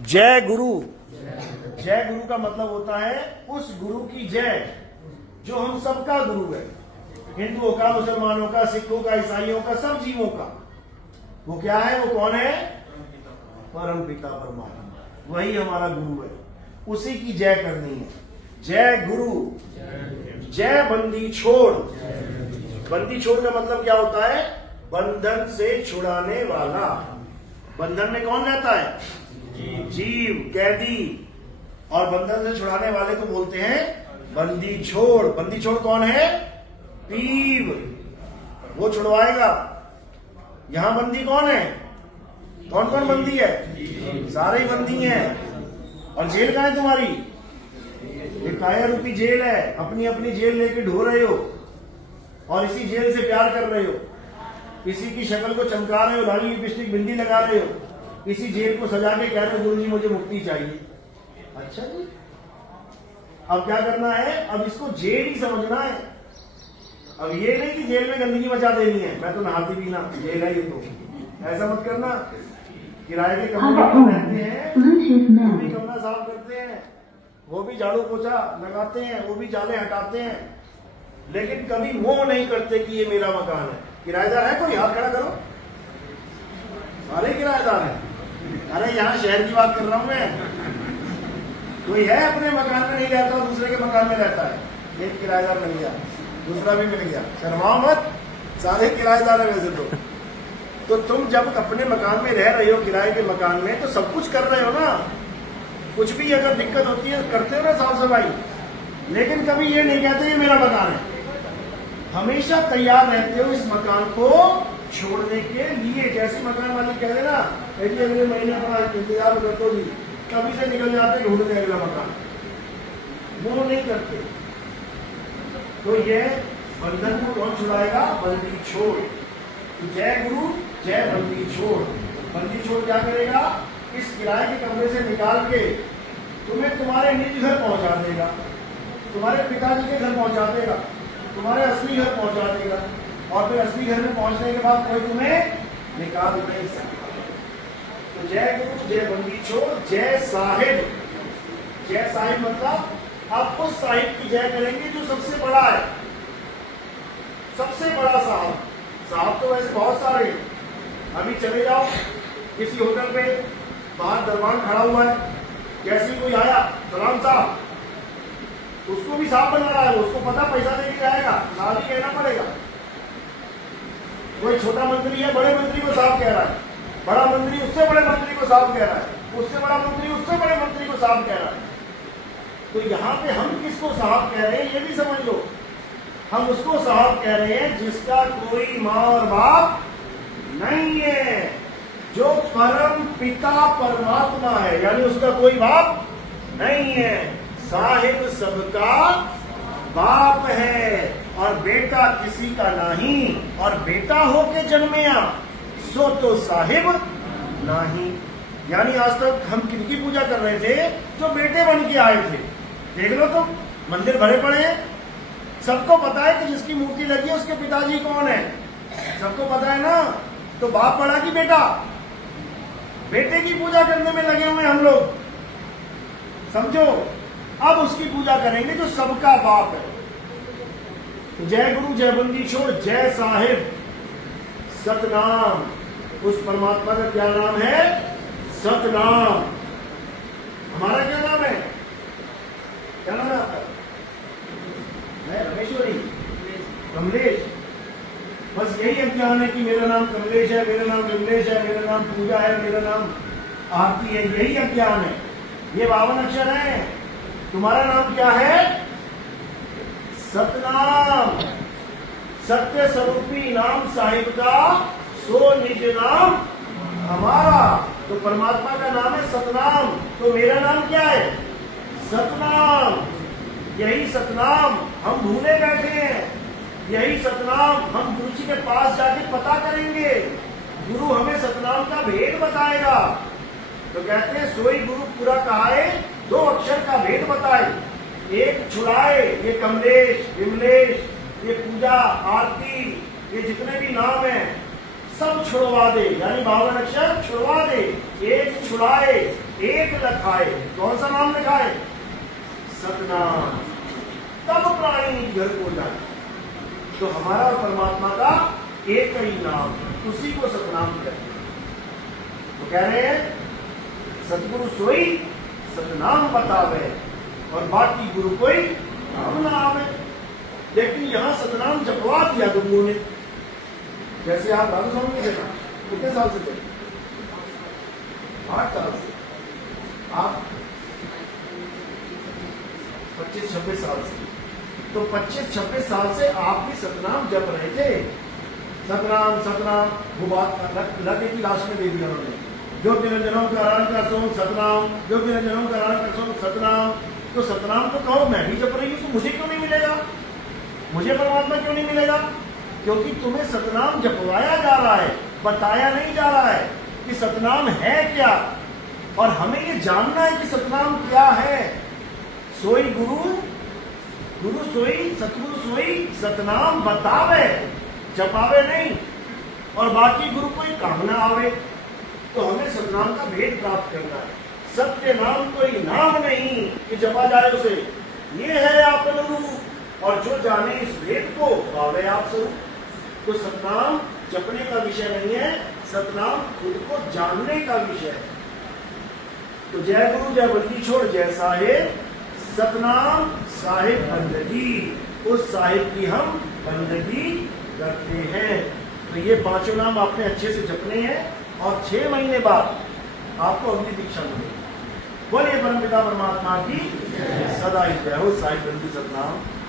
जय गुरु। जय गुरु का मतलब होता है उस गुरु की जय जो हम सबका गुरु है, हिंदुओं का, मुसलमानों का, सिखों का, ईसाइयों का, सब जीवों का। वो क्या है? वो कौन है? परम पिता परमात्मा, वही हमारा गुरु है, उसी की जय करनी है। जय गुरु। जय बंदी छोड़। बंदी छोड़ का मतलब क्या होता है? बंधन से छुड़ाने वाला। बंधन में कौन रहता है? जीव, कैदी। और बंधन से छुड़ाने वाले को बोलते हैं बंदी छोड़। बंदी छोड़ कौन है? पीव, वो छुड़वाएगा। यहां बंदी कौन है? कौन कौन बंदी है? सारे ही बंदी हैं। और जेल कहां है तुम्हारी? ये काया रूपी जेल है। अपनी अपनी जेल लेके ढो रहे हो और इसी जेल से प्यार कर रहे हो। किसी की शक्ल को चमका रहे हो, लाली लिपस्टिक बिंदी लगा रहे हो, इसी जेल को सजा के कह रहे हो गुरुजी मुझे मुक्ति चाहिए। अच्छा जी, अब क्या करना है? अब इसको जेल ही समझना है। अब ये नहीं कि जेल में गंदगी मचा देनी है, मैं तो नहाती भी ना, जेल है ये तो, ऐसा मत करना। किराए के कमरे में रहते हैं, वो भी कमरा साफ करते हैं, वो भी झाड़ू पोछा लगाते हैं, वो भी जाले हटाते हैं, लेकिन कभी मोह नहीं करते कि ये मेरा मकान है। किराएदार है कोई? हाथ खड़ा करो। सारे किराएदार हैं। अरे यहाँ शहर की बात कर रहा हूं मैं। कोई है अपने मकान में नहीं रहता, दूसरे के मकान में रहता है? एक किराएदार मिल गया, दूसरा भी मिल गया। शर्माओ मत, सारे किराएदार है वैसे तो तुम जब अपने मकान में रह रहे हो, किराए के मकान में, तो सब कुछ कर रहे हो ना। कुछ भी अगर दिक्कत होती है करते हो ना साफ सफाई, लेकिन कभी ये नहीं कहते ये मेरा मकान है। हमेशा तैयार रहते हो इस मकान को छोड़ने के लिए। जैसे मकान मालिक कह देना अगले महीने अपना इंतजार कर दो जी, कभी से निकल जाते ढूंढते अगला मकान, वो नहीं करते। तो ये बंधन को कौन छुड़ाएगा? बंदी छोड़। जय गुरु, जय बंदी छोड़। बंदी छोड़ क्या करेगा? इस किराए के कमरे से निकाल के तुम्हें तुम्हारे निज घर पहुंचा देगा, तुम्हारे पिताजी के घर पहुंचा देगा, तुम्हारे असली घर पहुंचा देगा, और फिर असली घर में पहुंचने के बाद कोई तुम्हें निकाल नहीं सकता। तो जय गुरु, जय बंदी छोड़, जय साहिब। जय साहिब मतलब आप उस साहिब की जय करेंगे जो सबसे बड़ा है, सबसे बड़ा साहब। साहब तो वैसे बहुत सारे हैं। अभी चले जाओ किसी होटल पे, बाहर दरबान खड़ा हुआ है, जैसे कोई आया सलाम साहब, उसको भी साहब बना रहा है, उसको पता पैसा देके जाएगा, साहब ही कहना पड़ेगा। कोई छोटा मंत्री है, बड़े मंत्री को साहब कह रहा है, बड़ा मंत्री उससे बड़े मंत्री को साहब कह रहा है, उससे बड़ा मंत्री उससे बड़े मंत्री को साहब कह रहा है। तो यहाँ पे हम किसको साहब कह रहे हैं ये भी समझ लो। हम उसको साहब कह रहे हैं जिसका कोई माँ और बाप नहीं है, जो परम पिता परमात्मा है, यानी उसका कोई बाप नहीं है। साहिब सबका बाप है और बेटा किसी का नहीं, और बेटा होके जन्मिया सो तो साहिब नहीं। यानी आज तक हम किनकी पूजा कर रहे थे? जो बेटे बन के आए थे। देख लो तुम, मंदिर भरे पड़े हैं, सबको पता है कि जिसकी मूर्ति लगी है उसके पिताजी कौन है, सबको पता है ना। तो बाप बड़ा कि बेटा? बेटे की पूजा करने में लगे हुए हम लोग, समझो। अब उसकी पूजा करेंगे जो सबका बाप है। जय गुरु, जय बंदी छोड़, जय साहिब। सतनाम, उस परमात्मा का क्या नाम है? सतनाम। हमारा क्या नाम है? क्या नाम है आपका? मैं रमेश्वरी, कमलेश। बस यही अज्ञान है कि मेरा नाम कमलेश है, मेरा नाम विमलेश है, मेरा नाम पूजा है, मेरा नाम आरती है। यही अज्ञान है। ये 52 अक्षर है। तुम्हारा नाम क्या है? सतनाम। सत्य स्वरूपी नाम साहिब का, सो निज नाम हमारा। तो परमात्मा का नाम है सतनाम, तो मेरा नाम क्या है? सतनाम। यही सतनाम हम भूले बैठे हैं। यही सतनाम हम गुरु जी के पास जाके पता करेंगे। गुरु हमें सतनाम का भेद बताएगा। तो कहते हैं सोई गुरु पूरा कहाए, 2 अक्षर का भेद बताए। एक छुड़ाए, ये कमलेश, विमलेश, ये पूजा, आरती, ये जितने भी नाम हैं, सब छुड़वा दे, यानी 52 अक्षर छुड़वा दे। एक छुड़ाए एक लखाए, कौन सा नाम लिखाए? सतनाम। तब प्राणी घर को जाए। तो हमारा और परमात्मा का एक ही नाम, उसी को सतनाम कहते हैं। तो कह रहे हैं सतगुरु सोई सतनाम बतावे और बाकी गुरु कोई नाम ना आवे। लेकिन यहां सतनाम जपवा दिया गुरुओं ने। जैसे आप राधा स्वामी में देखा, कितने साल से थे? 8 साल से। आप 25-26 साल से। तो 25-26 साल से आप भी सतनाम जप रहे थे। सतनाम सतनाम, वो बात लगे की लाश में दे दिया उन्होंने। ज्योति रंजनों का रण का सोम सतनाम, ज्योति रंजनों का रण का सोम सतनाम। तो सतनाम तो कहो, मैं भी जप रही हूं, तो मुझे क्यों नहीं मिलेगा? मुझे परमात्मा क्यों नहीं मिलेगा? क्योंकि तुम्हें सतनाम जपवाया जा रहा है, बताया नहीं जा रहा है कि सतनाम है क्या। और हमें ये जानना है कि सतनाम क्या है। सोई गुरु, गुरु सोई सतगुरु सोई सतनाम बतावे, जपावे नहीं। और बाकी गुरु कोई काम ना आवे। तो हमें सतनाम का भेद प्राप्त करना है। सत्य नाम कोई नाम नहीं कि जपा जाए उसे, ये है आपन रूप। और जो जाने इस भेद को पावे आप स्वरूप। तो सतनाम जपने का विषय नहीं है, सतनाम खुद को जानने का विषय है। तो जय गुरु जय बंदी छोड़ जय साहेब, सतनाम साहिब बंदगी, उस साहिब की हम बंदगी करते हैं। तो ये 5 नाम आपने अच्छे से जपने हैं और 6 महीने बाद आपको अगली दीक्षा मिलेगी। बोलिए परमपिता परमात्मा की सदा ही जय हो। साहिब बंदी सतनाम।